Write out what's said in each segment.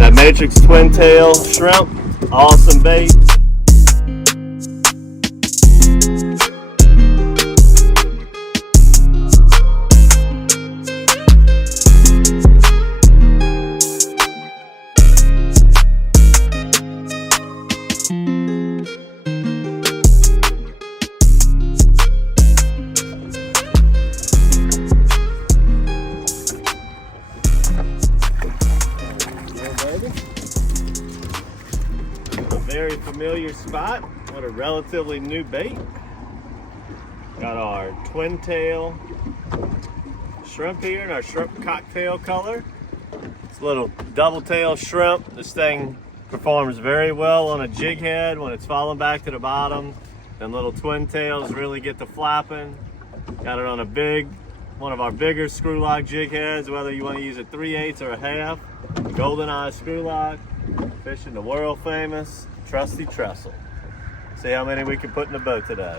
That Matrix twin tail shrimp, awesome bait. Very familiar spot with a relatively new bait. Got our twin tail shrimp here in our shrimp cocktail color. It's a little double tail shrimp. This thing performs very well on a jig head when it's falling back to the bottom. Then little twin tails really get to flapping. Got it on one of our bigger screw lock jig heads, whether you want to use a 3/8 or a half. Golden eye screw lock. Fishing the world famous trusty trestle. See how many we can put in the boat today.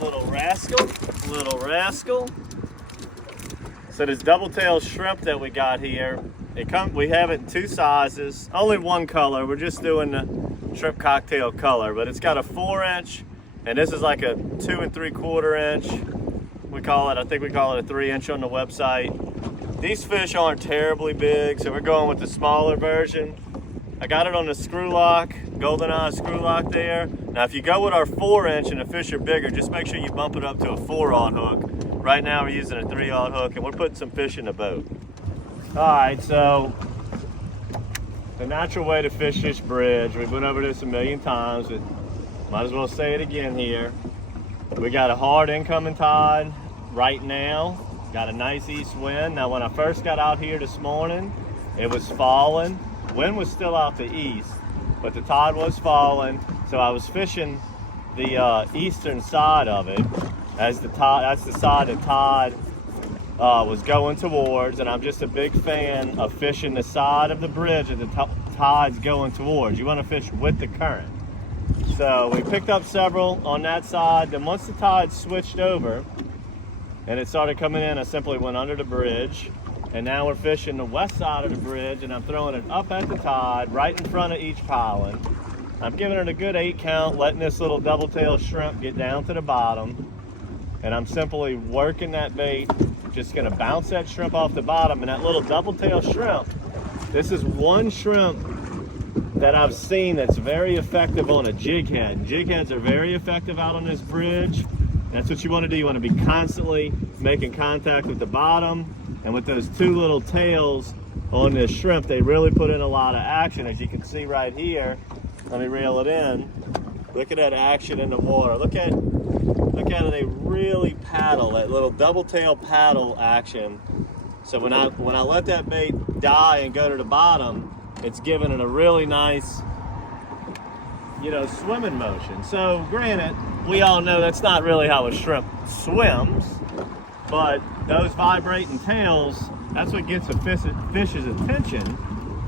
Little rascal, little rascal. So this double tail shrimp that we got here, we have it in two sizes, only one color. We're just doing the shrimp cocktail color, but it's got a 4-inch, and this is like a 2 3/4 inch. I think we call it a 3-inch on the website. These fish aren't terribly big, so we're going with the smaller version. I got it on the screw lock, golden eye screw lock there. Now if you go with our 4-inch and the fish are bigger, just make sure you bump it up to a 4/0 hook. Right now we're using a 3/0 hook, and we're putting some fish in the boat. All right, so the natural way to fish this bridge, we went over this a million times, but might as well say it again here. We got a hard incoming tide right now. Got a nice east wind. Now when I first got out here this morning, it was falling. Wind was still out to east, but the tide was falling. So I was fishing the eastern side of it that's the side the tide was going towards, and I'm just a big fan of fishing the side of the bridge that the tide's going towards. You want to fish with the current. So we picked up several on that side. Then once the tide switched over and it started coming in, I simply went under the bridge, and now we're fishing the west side of the bridge, and I'm throwing it up at the tide right in front of each piling. I'm giving it a good 8 count, letting this little double tail shrimp get down to the bottom, and I'm simply working that bait, just gonna bounce that shrimp off the bottom. And that little double tail shrimp, this is one shrimp that I've seen that's very effective on a jig head. Jig heads are very effective out on this bridge. That's what you want to do. You want to be constantly making contact with the bottom, and with those two little tails on this shrimp, they really put in a lot of action. As you can see right here, let me reel it in. Look at that action in the water. Look at it, they really paddle, that little double tail paddle action. So when I let that bait die and go to the bottom, it's giving it a really nice, swimming motion. So granted, we all know that's not really how a shrimp swims, but those vibrating tails, that's what gets a fish's attention.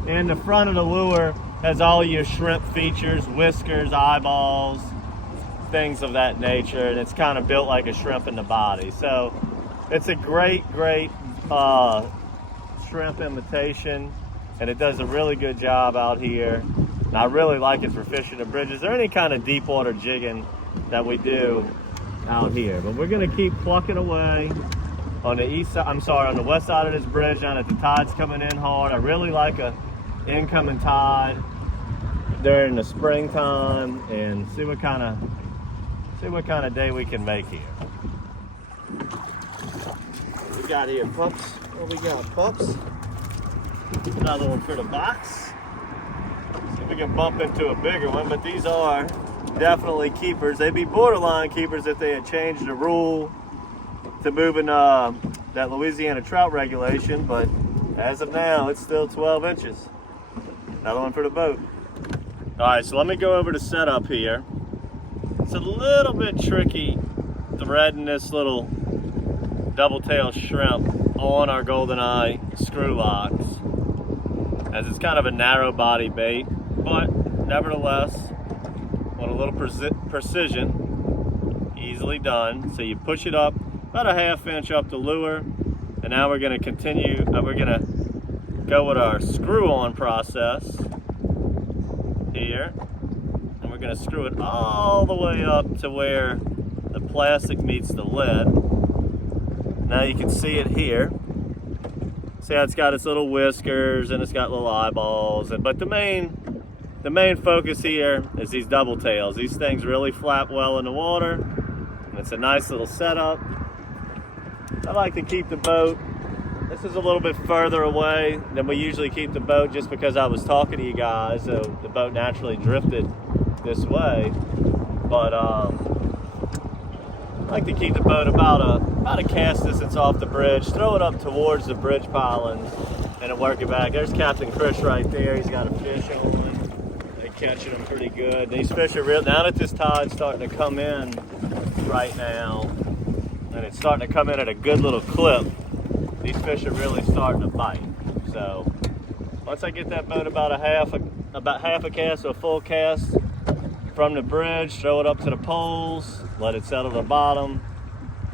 And the front of the lure has all your shrimp features, whiskers, eyeballs, things of that nature, and it's kind of built like a shrimp in the body. So it's a great shrimp imitation, and it does a really good job out here. And I really like it for fishing the bridges or any kind of deep water jigging that we do out here. But we're gonna keep plucking away on the west side of this bridge now that the tide's coming in hard. I really like a incoming tide during the springtime, and see what kind of day we can make here. We got here pups. What we got, pups? Another one for the box. See if we can bump into a bigger one, but these are definitely keepers. They'd be borderline keepers if they had changed the rule to moving that Louisiana trout regulation, but as of now, it's still 12 inches. Another one for the boat. All right, so let me go over the setup here. It's a little bit tricky threading this little double tail shrimp on our GoldenEye screw locks, as it's kind of a narrow body bait, but nevertheless, want a little precision, easily done. So you push it up about a 1/2 inch up the lure, And now we're gonna continue, we're gonna go with our screw-on process here. And we're gonna screw it all the way up to where the plastic meets the lid. Now you can see it here. See how it's got its little whiskers and it's got little eyeballs. But the main focus here is these double tails. These things really flap well in the water, and it's a nice little setup. I like to keep the boat, this is a little bit further away than we usually keep the boat, just because I was talking to you guys, so the boat naturally drifted this way. But I like to keep the boat about a cast distance off the bridge, throw it up towards the bridge pilings, and then work it back. There's Captain Chris right there. He's got a fish on. They're catching them pretty good. These fish are real, now that this tide's starting to come in right now, and it's starting to come in at a good little clip, these fish are really starting to bite. So once I get that boat about half a cast to a full cast from the bridge, throw it up to the poles, let it settle to the bottom,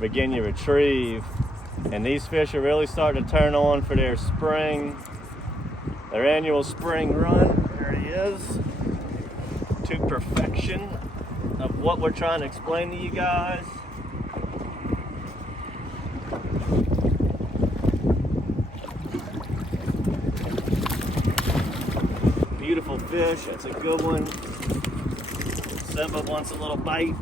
begin your retrieve. And these fish are really starting to turn on for their annual spring run. There he is, to perfection of what we're trying to explain to you guys. Beautiful fish, that's a good one. Simba wants a little bite.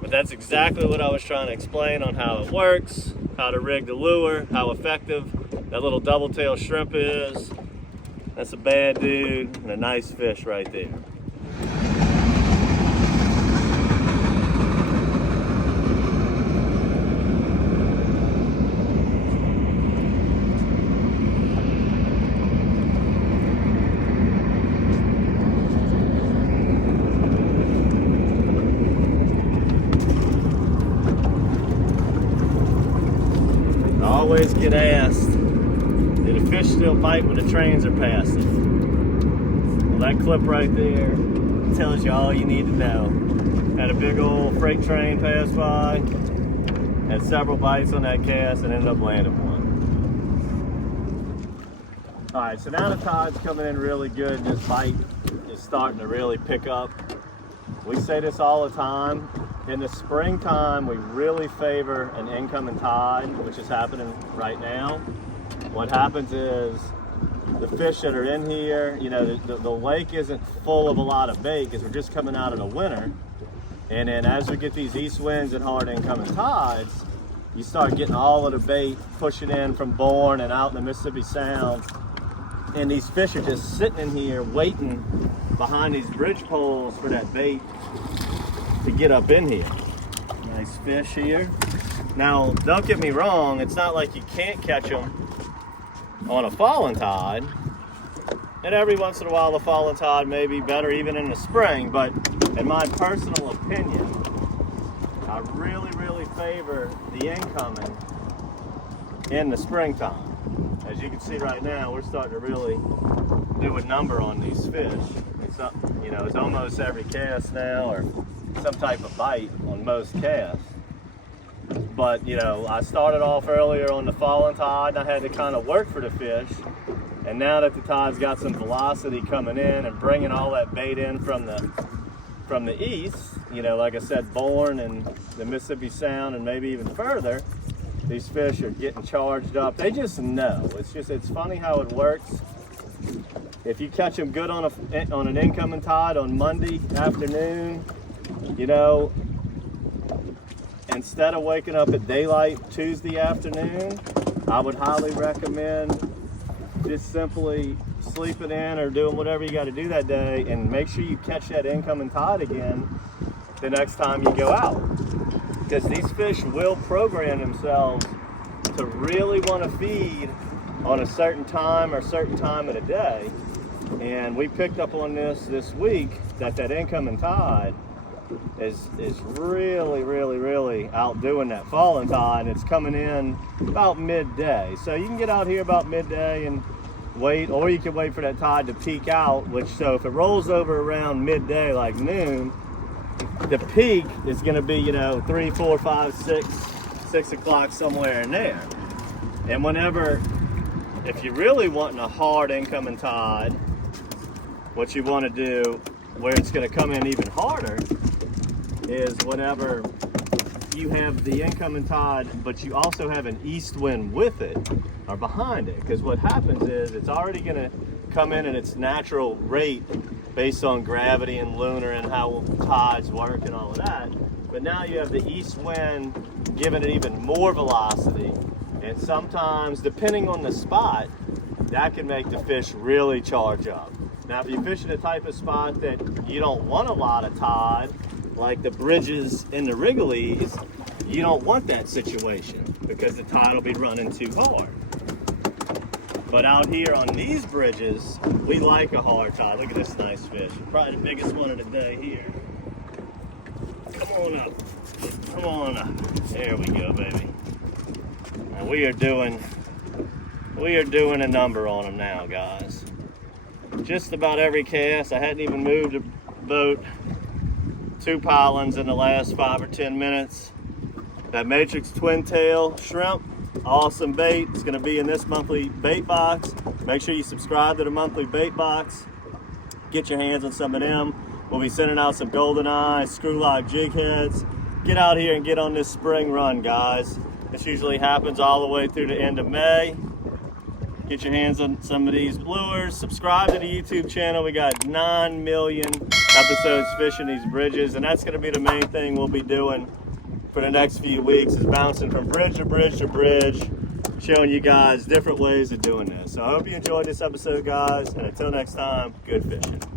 But that's exactly what I was trying to explain on how it works, how to rig the lure, how effective that little double tail shrimp is. That's a bad dude and a nice fish right there. Always get asked, do the fish still bite when the trains are passing? Well, that clip right there tells you all you need to know. Had a big old freight train pass by, had several bites on that cast, and ended up landing one. All right, so now the tide's coming in really good, and this bite is starting to really pick up. We say this all the time. In the springtime, we really favor an incoming tide, which is happening right now. What happens is the fish that are in here, you know, the lake isn't full of a lot of bait because we're just coming out of the winter. And then as we get these east winds and hard incoming tides, you start getting all of the bait pushing in from Bourne and out in the Mississippi Sound. And these fish are just sitting in here waiting behind these bridge poles for that bait to get up in here. Nice fish here. Now, don't get me wrong, it's not like you can't catch them on a falling tide. And every once in a while, the falling tide may be better even in the spring, but in my personal opinion, I really, really favor the incoming in the springtime. As you can see right now, we're starting to really do a number on these fish. It's up, you know, it's almost every cast now, or some type of bite on most casts. But you know, I started off earlier on the falling tide and I had to kind of work for the fish, and now that the tide's got some velocity coming in and bringing all that bait in from the east, you know, like I said, Bourne and the Mississippi Sound and maybe even further, these fish are getting charged up. They just know. It's funny how it works. If you catch them good on an incoming tide on Monday afternoon, you know, instead of waking up at daylight Tuesday afternoon, I would highly recommend just simply sleeping in or doing whatever you got to do that day, and make sure you catch that incoming tide again the next time you go out. Because these fish will program themselves to really want to feed on a certain time or certain time of the day. And we picked up on this week that incoming tide is really, really, really outdoing that falling tide. It's coming in about midday. So you can get out here about midday and wait, or you can wait for that tide to peak out, so if it rolls over around midday, like noon, the peak is going to be, you know, 3, 4, 5, 6 6 o'clock, somewhere in there. And whenever, if you're really wanting a hard incoming tide, what you want to do, where it's going to come in even harder, is whenever you have the incoming tide, but you also have an east wind with it or behind it. Because what happens is it's already going to come in at its natural rate based on gravity and lunar and how tides work and all of that. But now you have the east wind giving it even more velocity. And sometimes, depending on the spot, that can make the fish really charge up. Now, if you fish in a type of spot that you don't want a lot of tide, like the bridges in the Wrigley's, you don't want that situation because the tide will be running too hard. But out here on these bridges, we like a hard tide. Look at this nice fish. Probably the biggest one of the day here. Come on up. Come on up. There we go, baby. Now we are doing a number on them now, guys. Just about every cast. I hadn't even moved the boat 2 pilings in the last 5 or 10 minutes. That Matrix twin tail shrimp, awesome bait. It's going to be in this monthly bait box. Make sure you subscribe to the monthly bait box. Get your hands on some of them. We'll be sending out some golden eyes, screw lock jig heads. Get out here and get on this spring run, guys. This usually happens all the way through the end of May. Get your hands on some of these lures. Subscribe to the YouTube channel. We got 9 million episodes fishing these bridges, and that's going to be the main thing we'll be doing for the next few weeks, is bouncing from bridge to bridge to bridge, showing you guys different ways of doing this. So I hope you enjoyed this episode, guys, and until next time, good fishing.